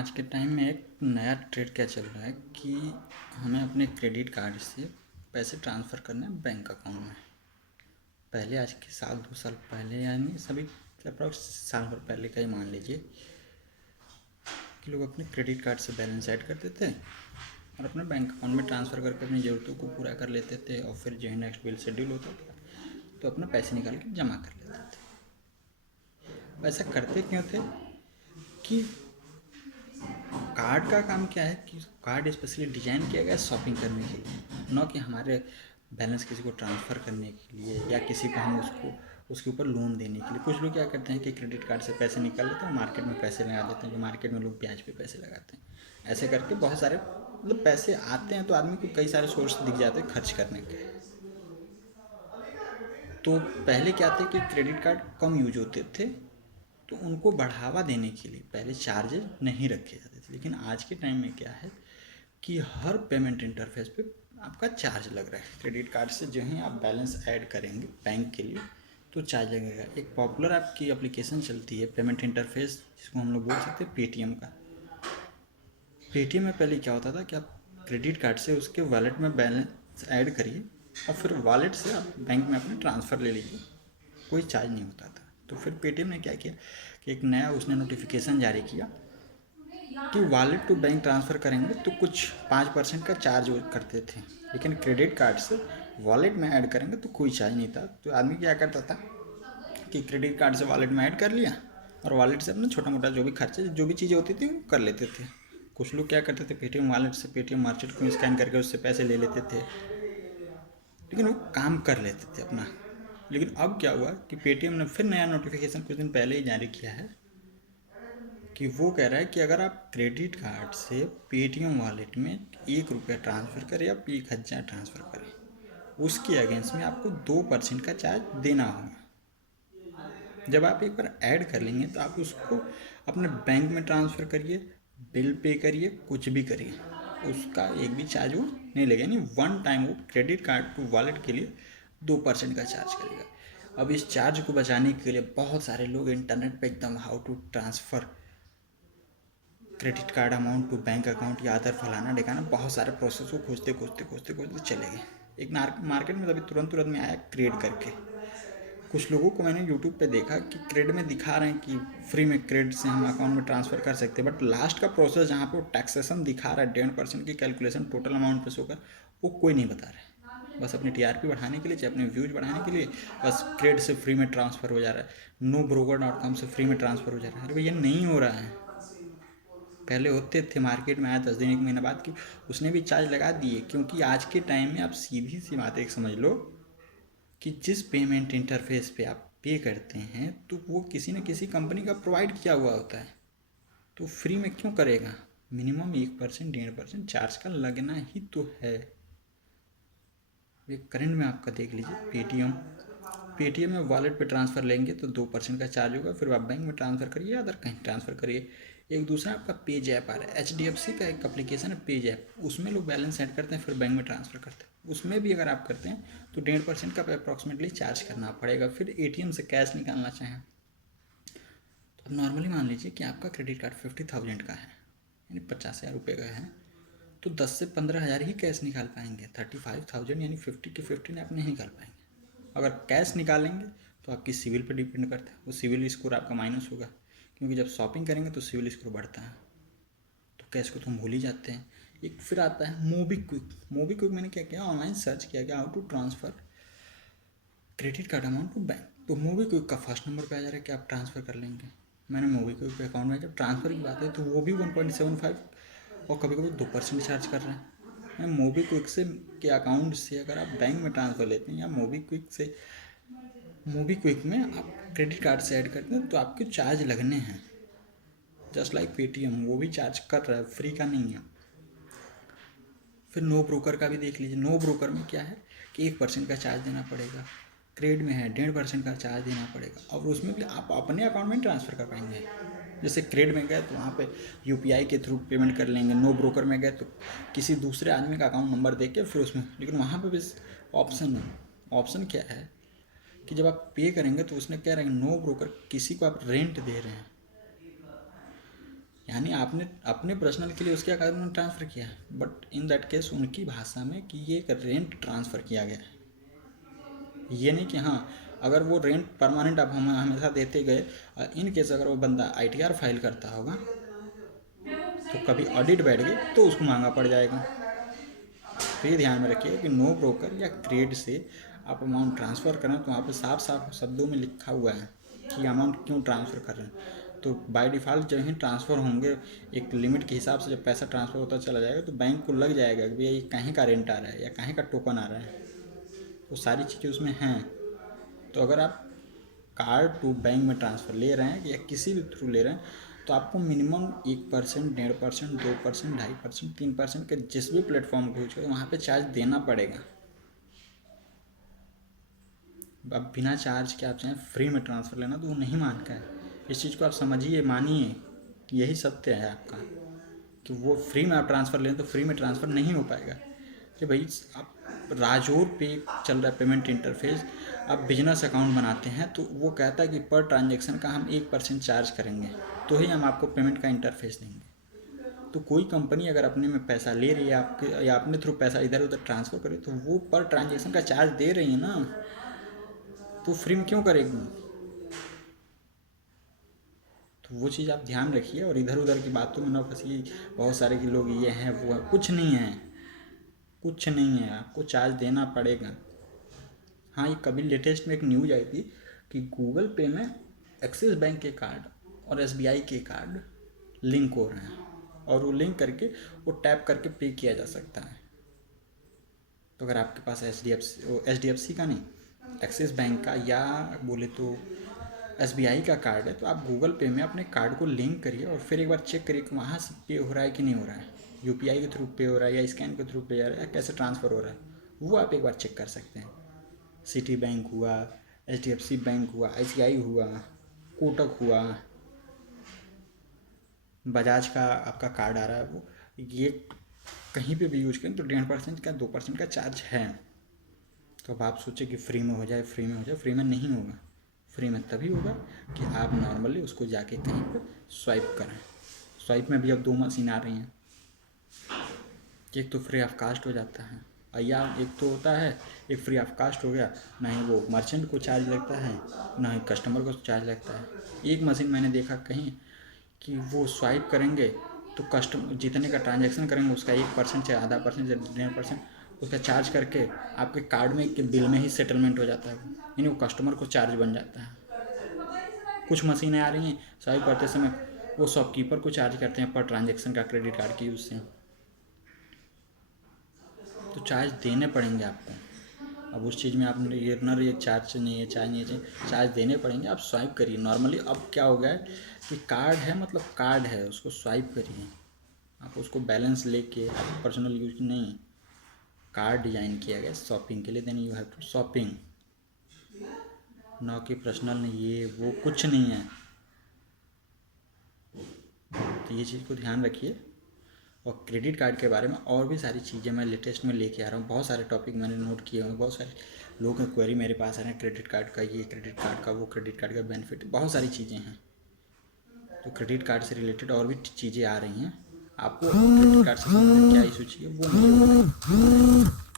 आज के टाइम में एक नया ट्रेंड क्या चल रहा है कि हमें अपने क्रेडिट कार्ड से पैसे ट्रांसफ़र करने हैं बैंक अकाउंट में। पहले आज के साल 2 साल पहले यानी सभी अप्रॉक्स साल भर पहले का ही मान लीजिए कि लोग अपने क्रेडिट कार्ड से बैलेंस ऐड करते थे और अपने बैंक अकाउंट में ट्रांसफ़र करके अपनी ज़रूरतों को पूरा कर लेते थे और फिर जो है नेक्स्ट बिल शेड्यूल होता था तो अपना पैसे निकाल के जमा कर लेते थे। ऐसा करते क्यों थे कि कार्ड का काम क्या है कि कार्ड स्पेशली डिज़ाइन किया गया है शॉपिंग करने के लिए, न कि हमारे बैलेंस किसी को ट्रांसफ़र करने के लिए या किसी को हम उसके ऊपर लोन देने के लिए। कुछ लोग क्या करते हैं कि क्रेडिट कार्ड से पैसे निकाल लेते हैं, मार्केट में पैसे लगा देते हैं, जो मार्केट में लोग ब्याज पे पैसे लगाते हैं। ऐसे करके बहुत सारे मतलब पैसे आते हैं तो आदमी को कई सारे सोर्स दिख जाते हैं खर्च करने के। तो पहले क्या थे कि क्रेडिट कार्ड कम यूज होते थे तो उनको बढ़ावा देने के लिए पहले चार्जेस नहीं रखे जाते थे, लेकिन आज के टाइम में क्या है कि हर पेमेंट इंटरफेस पे आपका चार्ज लग रहा है। क्रेडिट कार्ड से जो है आप बैलेंस ऐड करेंगे बैंक के लिए तो चार्ज लगेगा। एक पॉपुलर आपकी एप्लीकेशन चलती है पेमेंट इंटरफेस जिसको हम लोग बोल सकते हैं पेटीएम का। पेटीएम में पहले क्या होता था कि आप क्रेडिट कार्ड से उसके वॉलेट में बैलेंस ऐड करिए और फिर वॉलेट से आप बैंक में अपने ट्रांसफ़र ले लीजिए, कोई चार्ज नहीं होता था। तो फिर पेटीएम ने क्या किया कि एक नया उसने नोटिफिकेशन जारी किया कि वॉलेट टू बैंक ट्रांसफ़र करेंगे तो कुछ 5% का चार्ज वो करते थे, लेकिन क्रेडिट कार्ड से वॉलेट में ऐड करेंगे तो कोई चार्ज नहीं था। तो आदमी क्या करता था कि क्रेडिट कार्ड से वॉलेट में ऐड कर लिया और वॉलेट से अपना छोटा मोटा जो भी खर्चे जो भी चीज़ें होती थी वो कर लेते थे। कुछ लोग क्या करते थे पेटीएम वॉलेट से पेटीएम मर्चेंट को स्कैन करके उससे पैसे ले लेते थे, लेकिन वो काम कर लेते थे अपना। लेकिन अब क्या हुआ कि पेटीएम ने फिर नया नोटिफिकेशन कुछ दिन पहले ही जारी किया है कि वो कह रहा है कि अगर आप क्रेडिट कार्ड से पेटीएम वॉलेट में 1 रुपया ट्रांसफ़र करें या 1,000 ट्रांसफ़र करें उसके अगेंस्ट में आपको 2% का चार्ज देना होगा। जब आप एक बार ऐड कर लेंगे तो आप उसको अपने बैंक में ट्रांसफ़र करिए, बिल पे करिए, कुछ भी करिए, उसका एक भी चार्ज वो नहीं लगेगा। यानी वन टाइम वो क्रेडिट कार्ड टू वॉलेट के लिए 2% का चार्ज करेगा। अब इस चार्ज को बचाने के लिए बहुत सारे लोग इंटरनेट पे एकदम how to transfer credit card amount to bank account या अदर फलाना ढिकाना बहुत सारे प्रोसेस को खोजते खोजते खोजते खोजते चले गए। एक मार्केट में तभी तुरंत तुरंत में आया क्रेड करके। कुछ लोगों को मैंने यूट्यूब पे देखा कि क्रेड में दिखा रहे हैं कि फ्री में क्रेड से हम अकाउंट में ट्रांसफ़र कर सकते हैं, बट लास्ट का प्रोसेस जहाँ पे वो टैक्सेशन दिखा रहा है 1.5% की कैलकुलेशन टोटल अमाउंट पे शो कर, वो कोई नहीं बता रहा है। बस अपनी टीआरपी बढ़ाने के लिए चाहे अपने व्यूज बढ़ाने के लिए बस क्रेड से फ्री में ट्रांसफ़र हो जा रहा है, NoBroker.com से फ्री में ट्रांसफ़र हो जा रहा है। अरे भैया नहीं हो रहा है। पहले होते थे, मार्केट में आया 10 दिन 1 महीना बाद कि उसने भी चार्ज लगा दिए, क्योंकि आज के टाइम में आप सीधी सी बात एक समझ लो कि जिस पेमेंट इंटरफेस पे आप पे करते हैं तो वो किसी न किसी कंपनी का प्रोवाइड किया हुआ होता है, तो फ्री में क्यों करेगा। मिनिमम 1% 1.5% चार्ज का लगना ही तो है। ये करंट में आपका देख लीजिए पेटीएम में वॉलेट पे ट्रांसफ़र लेंगे तो 2% का चार्ज होगा, फिर आप बैंक में ट्रांसफ़र करिए अदर कहीं ट्रांसफ़र करिए। एक दूसरा आपका पेज ऐप आ रहा है, HDFC का एक एप्लीकेशन है पेज ऐप, उसमें लोग बैलेंस ऐड करते हैं फिर बैंक में ट्रांसफ़र करते हैं। उसमें भी अगर आप करते हैं तो 1.5% का अप्रॉक्सीमेटली चार्ज करना पड़ेगा। फिर ATM से कैश निकालना चाहें तो अब नॉर्मली मान लीजिए कि आपका क्रेडिट कार्ड 50,000 का है, यानी 50,000 रुपये का है, तो 10 से 15,000 ही कैश निकाल पाएंगे। 35,000 यानी 50 के 50 आप नहीं निकाल पाएंगे। अगर कैश निकालेंगे तो आपकी सिविल पे डिपेंड करता है, वो सिविल स्कोर आपका माइनस होगा, क्योंकि जब शॉपिंग करेंगे तो सिविल स्कोर बढ़ता है, तो कैश को तो हम भूल ही जाते हैं। एक फिर आता है मोबीक्विक मैंने क्या किया, ऑनलाइन सर्च किया गया how to transfer credit card amount to bank, तो मोबीक्विक का फर्स्ट नंबर पे आ जा रहा है कि आप ट्रांसफ़र कर लेंगे। मैंने मोबीक्विक पे अकाउंट में जब ट्रांसफ़र की बात है तो वो भी 1.75 और कभी कभी 2% चार्ज कर रहे हैं। मोबीक्विक से के अकाउंट से अगर आप बैंक में ट्रांसफ़र लेते हैं या मोबीक्विक में आप क्रेडिट कार्ड से ऐड करते हैं तो आपके चार्ज लगने हैं, जस्ट लाइक पेटीएम वो भी चार्ज कर रहा है, फ्री का नहीं है। फिर नो ब्रोकर का भी देख लीजिए, नो ब्रोकर में क्या है कि 1% का चार्ज देना पड़ेगा, क्रेड में है 1.5% का चार्ज देना पड़ेगा, और उसमें भी आप अपने अकाउंट में ट्रांसफ़र कर पाएंगे। जैसे क्रेड में गए तो वहाँ पे UPI के थ्रू पेमेंट कर लेंगे, नो ब्रोकर में गए तो किसी दूसरे आदमी का अकाउंट नंबर दे के फिर उसमें, लेकिन वहाँ पे भी ऑप्शन क्या है कि जब आप पे करेंगे तो उसने कह रहे हैं नो ब्रोकर, किसी को आप रेंट दे रहे हैं, यानी आपने अपने पर्सनल के लिए उसके अकाउंट में ट्रांसफ़र किया है, बट इन दैट केस उनकी भाषा में कि ये एक रेंट ट्रांसफ़र किया गया है। ये नहीं कि हाँ अगर वो रेंट परमानेंट आप हम हमेशा देते गए, इन केस अगर वो बंदा ITR फाइल करता होगा तो कभी ऑडिट बैठ गई तो उसको महंगा पड़ जाएगा। तो ये ध्यान में रखिएगा कि नो ब्रोकर या क्रेड से आप अमाउंट ट्रांसफ़र करें तो वहाँ पे साफ साफ शब्दों में लिखा हुआ है कि अमाउंट क्यों ट्रांसफ़र कर रहे हैं। तो बाय डिफ़ॉल्ट जब ही ट्रांसफ़र होंगे एक लिमिट के हिसाब से जब पैसा ट्रांसफ़र होता चला जाएगा तो बैंक को लग जाएगा कि भैया ये कहीं का रेंट आ रहा है या कहीं का टोकन आ रहा है। तो सारी चीज़ें उसमें हैं। तो अगर आप कार्ड टू बैंक में ट्रांसफ़र ले रहे हैं या किसी भी थ्रू ले रहे हैं तो आपको मिनिमम 1%, 1.5%, 2%, 2.5%, 3% के जिस भी प्लेटफॉर्म को यूज करें वहाँ पे चार्ज देना पड़ेगा। अब बिना चार्ज के आप चाहें फ्री में ट्रांसफ़र लेना तो वो नहीं मानता है। इस चीज़ को आप समझिए, मानिए, यही सत्य है आपका कि वो फ्री में आप ट्रांसफ़र लें तो फ्री में ट्रांसफ़र नहीं हो पाएगा। कि भाई आप राजोर पे चल रहा है पेमेंट इंटरफेस, आप बिजनेस अकाउंट बनाते हैं तो वो कहता है कि पर ट्रांजेक्शन का हम 1% चार्ज करेंगे तो ही हम आपको पेमेंट का इंटरफेस देंगे। तो कोई कंपनी अगर अपने में पैसा ले रही है आपके या अपने थ्रू पैसा इधर उधर ट्रांसफ़र करे तो वो पर ट्रांजेक्शन का चार्ज दे रही है ना, तो फ्री में क्यों करेगी। तो वो चीज़ आप ध्यान रखिए और इधर उधर की बातों में ना फंसिए। बहुत सारे के लोग ये हैं वो है, कुछ नहीं है, कुछ नहीं है, आपको चार्ज देना पड़ेगा। हाँ, ये कभी लेटेस्ट में एक न्यूज़ आई थी कि गूगल पे में एक्सिस बैंक के कार्ड और SBI के कार्ड लिंक हो रहे हैं और वो लिंक करके वो टैप करके पे किया जा सकता है। तो अगर आपके पास HDFC का नहीं, एक्सिस बैंक का या बोले तो SBI का कार्ड है तो आप गूगल पे में अपने कार्ड को लिंक करिए और फिर एक बार चेक करिए कि वहाँ से पे हो रहा है कि नहीं हो रहा है, UPI के थ्रू पे हो रहा है या स्कैन के थ्रू पे हो रहा है या कैसे ट्रांसफ़र हो रहा है, वो आप एक बार चेक कर सकते हैं। सिटी बैंक हुआ, HDFC बैंक हुआ, ICI हुआ, कोटक हुआ, बजाज का आपका कार्ड आ रहा है, वो ये कहीं पे भी यूज करें तो 1.5% का 2% का चार्ज है। तो अब आप सोचें कि फ्री में हो जाए, फ्री में हो जाए, फ्री में नहीं होगा। फ्री में तभी होगा कि आप नॉर्मली उसको जाके कहीं पर स्वाइप करें। स्वाइप में भी अब 2 मशीन आ रही हैं, एक तो फ्री ऑफ कास्ट हो जाता है या एक तो होता है एक फ्री ऑफ कास्ट हो गया, ना ही वो मर्चेंट को चार्ज लगता है ना ही कस्टमर को चार्ज लगता है। एक मशीन मैंने देखा कहीं कि वो स्वाइप करेंगे तो कस्टमर जितने का ट्रांजैक्शन करेंगे उसका 1% से आधा परसेंट से 1.5% उसका चार्ज करके आपके कार्ड में के बिल में ही सेटलमेंट हो जाता है, यानी वो कस्टमर को चार्ज बन जाता है। कुछ मशीनें आ रही हैं स्वाइप करते समय वो शॉपकीपर को चार्ज करते हैं पर ट्रांजैक्शन का क्रेडिट कार्ड की यूज़ से, तो चार्ज देने पड़ेंगे आपको। अब उस चीज़ में आपने ये ना ये चार्ज नहीं है, चार्ज नहीं है, चार्ज देने पड़ेंगे। आप स्वाइप करिए नॉर्मली। अब क्या हो गया है कि कार्ड है मतलब कार्ड है, उसको स्वाइप करिए। आप उसको बैलेंस लेके आप पर्सनल यूज नहीं, कार्ड डिजाइन किया गया शॉपिंग के लिए, then you have to shopping, ना कि पर्सनल नहीं, ये वो कुछ नहीं है। तो ये चीज़ को ध्यान रखिए। और क्रेडिट कार्ड के बारे में और भी सारी चीज़ें मैं लेटेस्ट में लेके आ रहा हूँ। बहुत सारे टॉपिक मैंने नोट किए हुए हैं, बहुत सारे लोगों की क्वेरी मेरे पास आ रहे हैं, क्रेडिट कार्ड का ये, क्रेडिट कार्ड का वो, क्रेडिट कार्ड का बेनिफिट, बहुत सारी चीज़ें हैं। तो क्रेडिट कार्ड से रिलेटेड और भी चीज़ें आ रही हैं। आपको क्रेडिट कार्ड से संबंधित क्या इशू चाहिए वो मुझे बताइए।